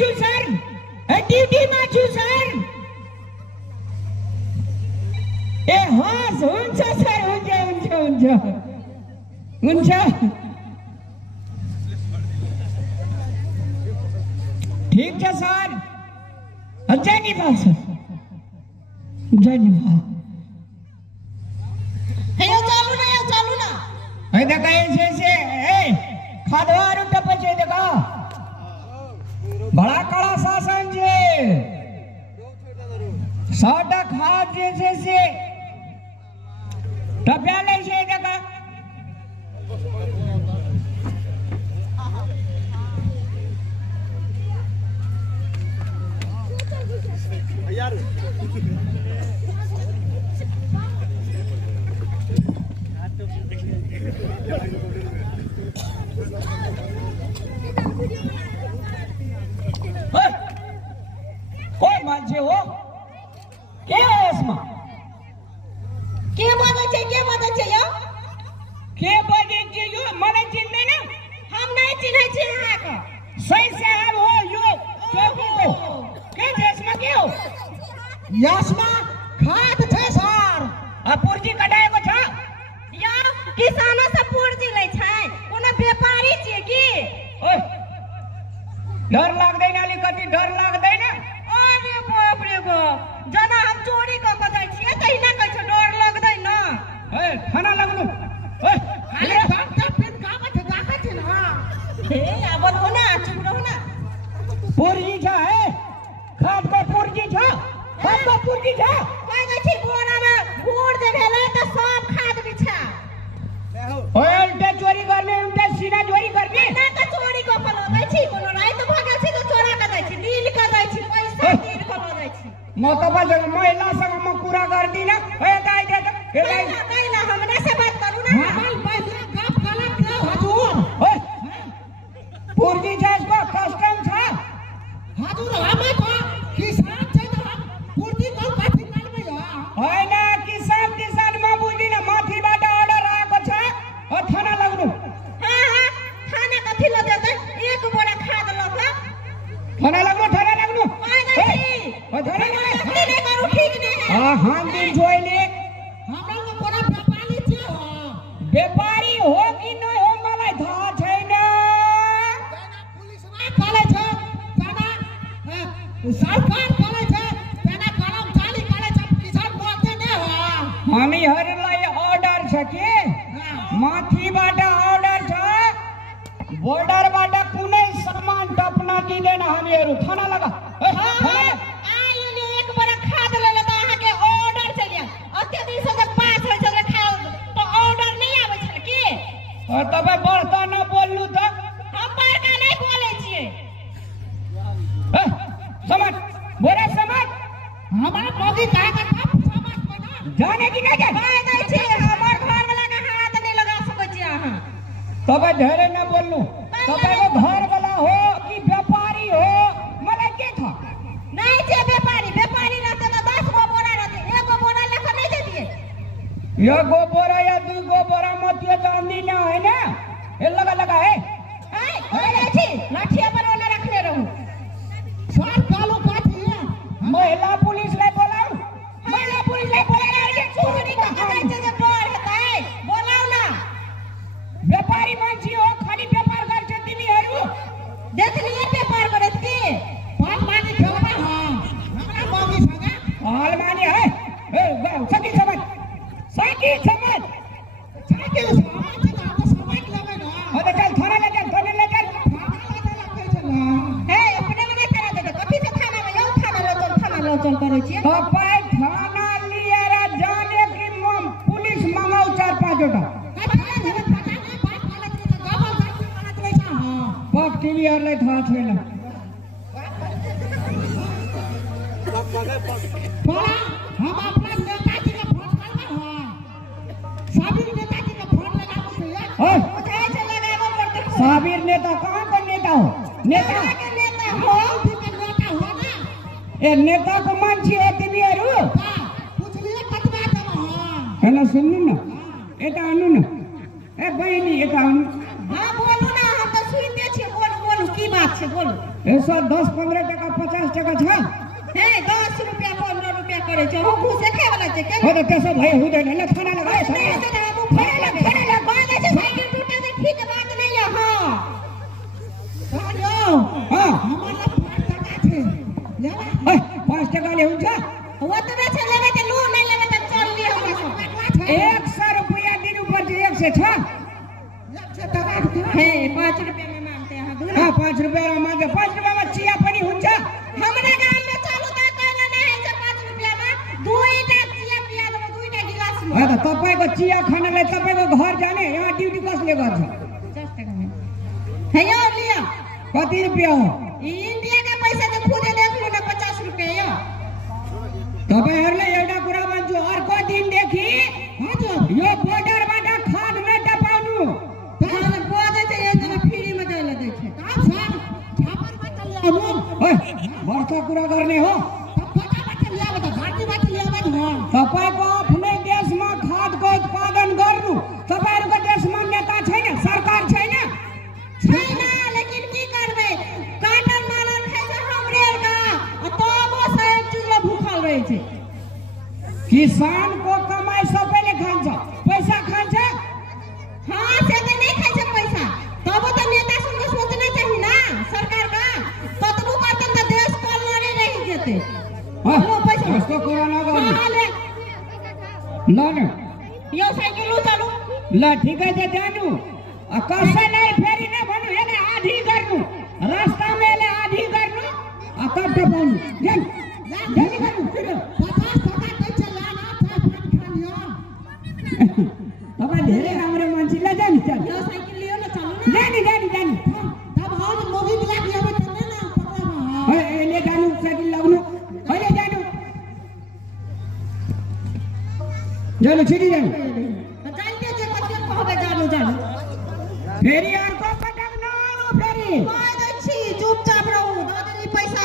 છું સર ડ્યુટીમાં છું સર એ હા ઊંચો સર ઊંચો ठीक है सर जय भाव सर जय भाव हे चालू ना हे देखा से खादवारू टपचे देखा बड़ा कड़ा शासन जे साटा खाद जे से टप्याले से देखा यार कोई मानसे हो क्या है इसमें के मदद चाहिए या के बजे चाहिए मने चिन्ह ना हम नहीं चिन्ह छी यहाँ का सही से हम हो यो चौकी को के देशमा के हो यशमा खाद छे सर आ पूर्जी कटाए को छ या किसानो से पूर्जी ले छै कोनो व्यापारी छिए की ओए डर लाग दे नाली कति डर लाग दे ना अरे बाप रे बाप जना हम चोरी क के जाय छिए तही ना कहै छ डर लाग दे ना ए खाना लगनु ओए अरे बाप का फिर का देखा छ ना हे आबो ना चुप रहो ना पूर्जी छ है खाद को पूर्जी छ खाद को पूर्जी छ कोई गई छी बोरा में गुड़ दे भेले त सब खाद बिछा ओए उल्टे चोरी करने उल्टे सीना चोरी करने ना का चोरी को पलो दै छी कोनो राय तो भागा छी तो चोरा के दै छी नील के दै छी पैसा नील के दै छी मोतबा जग महिला संग में पूरा कर दी ना ए गाय दे ए गाय कहला हमने से बात करू ना हां पैसा गप गलत न हुजूर ओए पूर्जी छ इसको कस्टम छ हुजूर हमें तो किसान छै तो हम पूर्जी को काठी करबे है ना किसान में बुझी ना माथी बाटा ऑर्डर आको छ ओ थाना लगनु हां थाना कथि ल देते एक बोरा खाद ल था थाना लगनु कोई नहीं ओ थाना नहीं करू ठीक नहीं है हां दिन जोई ले हमरा को पूरा व्यापारी छे हो व्यापारी हो कि न हो मलाई थाहा छैन पुलिसमा काले छ जना सरकार काले छ जना कर्मचारी काले छ किसान बोलते नै हो हामीहरुलाई अर्डर छ के माथिबाट अर्डर छ बोर्डरबाट कुनै सामान टप्न दिदैन हामीहरु थाना लगा आइले एक बड़ा खाद ले ले त अहाँ के ऑर्डर चलिया अत्ते दिन से तक पास होय छै खाद तो ऑर्डर नहीं आबै छै की तबे बड़का न बोललू त हम बड़का नहीं बोले छिए समझ बोरे समझ हमारा मोदी का समझ बना जाने की नहीं जाने कह दै छी हमर घर वाला के हाथ नहीं लगा सकै छी अहाँ तबे ढेरे न बोललू तबे वो घर वाला हो कि व्यापारी हो मला के था नहीं छे व्यापारी रहते तो 10 गो बोरा रहते एगो बोरा लेकर नहीं दे दिए एगो बोरा या दू गो बोरा मतिया चांदी ना है ना ये लगा है बोले छी लाठिया पर ओने रखने रहू सर कालो काठी महिला पुलिस ले बोलाऊ महिला पुलिस ले बोला ये चोरी का कहै छै जे बोर हेतै बोलाऊ ना व्यापारी मान्छे हो खाली व्यापार गर्छ तिमीहरु देखलिए व्यापार करत की पाल मानी खेलबा हां हमरा मौगी संगे हाल मानी है ए सकी समझ साइकिल समझ समझ लेबे ना अबे चल थाना ले चल हे अपने लगे तेरा दे कथि से थाना में यौ थाना लो चल करे छी तो पाई थाना लिया जाने की पुलिस मंगाऊ 4-5 जोटा पक क्लियर ले था छेला बोला हम अपना नेताजी के फोन करबे हां साबिर नेताजी के फोन लगाबो तो यार उठाए से लगाबो पड़ते साबिर नेता कहां का नेता हो नेता के नेता हो भी के नेता हो ना ए नेता को मानछी हो तिमीहरु पूछ लिए कतबा दम हां हेलो सुन्नु न एटा आनु न ए बहिनी एटा आनु हां बोलू ना हम तो सुनते छी बोलू की बात बात छे बोलू 110-15 टका 50 टका छ हे 10 रुपया 15 रुपया करे छे हम घूस देखे वाला छे के हो तो कैसे भाई हो दे ले खाना लगा खाने लगा बात है साइकिल टूटे से ठीक बात नहीं है हां हां हमारा 5 टका छे लेवा 5 टका ले हुन्छ वो तो छे लेवे त लू नहीं लेवे त चल ली हमरा 100 रुपया दिन ऊपर जे 1 से छ 100 टका है 5 रुपया में मानते हैं दूर हां 5 रुपया में मांगे 5 रुपया में चिया पानी हुन्छ हमरा गांव में चालू ता कहला नहीं है से 5 रुपया में दुईटा चिया पिया दो दुईटा गिलास में हां तो तपाईको चिया खाना ले तपाईको घर जाने यहाँ ड्यूटी कसले गर्छ 10 टका में है यो लिया कति रुपया हो इंडिया का पैसा तो खुदे देख लो ना 50 रुपया यो तपाईहरुले एउटा कुरा भन्छु अर्को दिन देखि यो बोर्डरबाट खाद न पाउनु पहले बोझे छै ये तो फ्री में दे दे छै काम साग छापर बाट लिया ओए बर्खा कुरा गर्ने हो फटाफट लिया बता घाटी बाट लिया बता हां तपाईको आफ्नै देशमा खादको उत्पादन गर्नु तपाईहरुको देशमा नेता छैन सरकार छैन लेकिन की करबे काटन मालन खाइ छै हमरे का तबो सब चीज ला भूखल रहे छै किसान को कमाई सबैले खान्छ पैसा खान्छ हां से तो नहीं खाइ छै पैसा तबो तो नेता सन को सोचना चाहिए ना सरकार का ततबो करतन त देश कल्याण रही जेते लो पैसा उसको कुरा न गर्नु हां ले ल यो साइकिल उतारू ल ठिकै छ जानु कसैलाई फेरि न भन्नु हेले आधी गर्नु रास्तामा हेले आधी गर्नु कट पाउनु जन जल्दी गर्नु छिटो 50 टका कैसे लाना था फट खानियो तपाईं धेरै राम्रो मान्छेलाई जानु चल यो साइकिल लियो न चल्नु न जानु तब हम मोगी दिला दियो बता ना पकड़ा है ले जानु साइकिल लाग्नु अहिले जानु छिटी जानु जानते जे कते कहबे जानु फेरि अर्को पटक न आउनु फेरि कह दै छी चुपचाप रहू दादी पैसा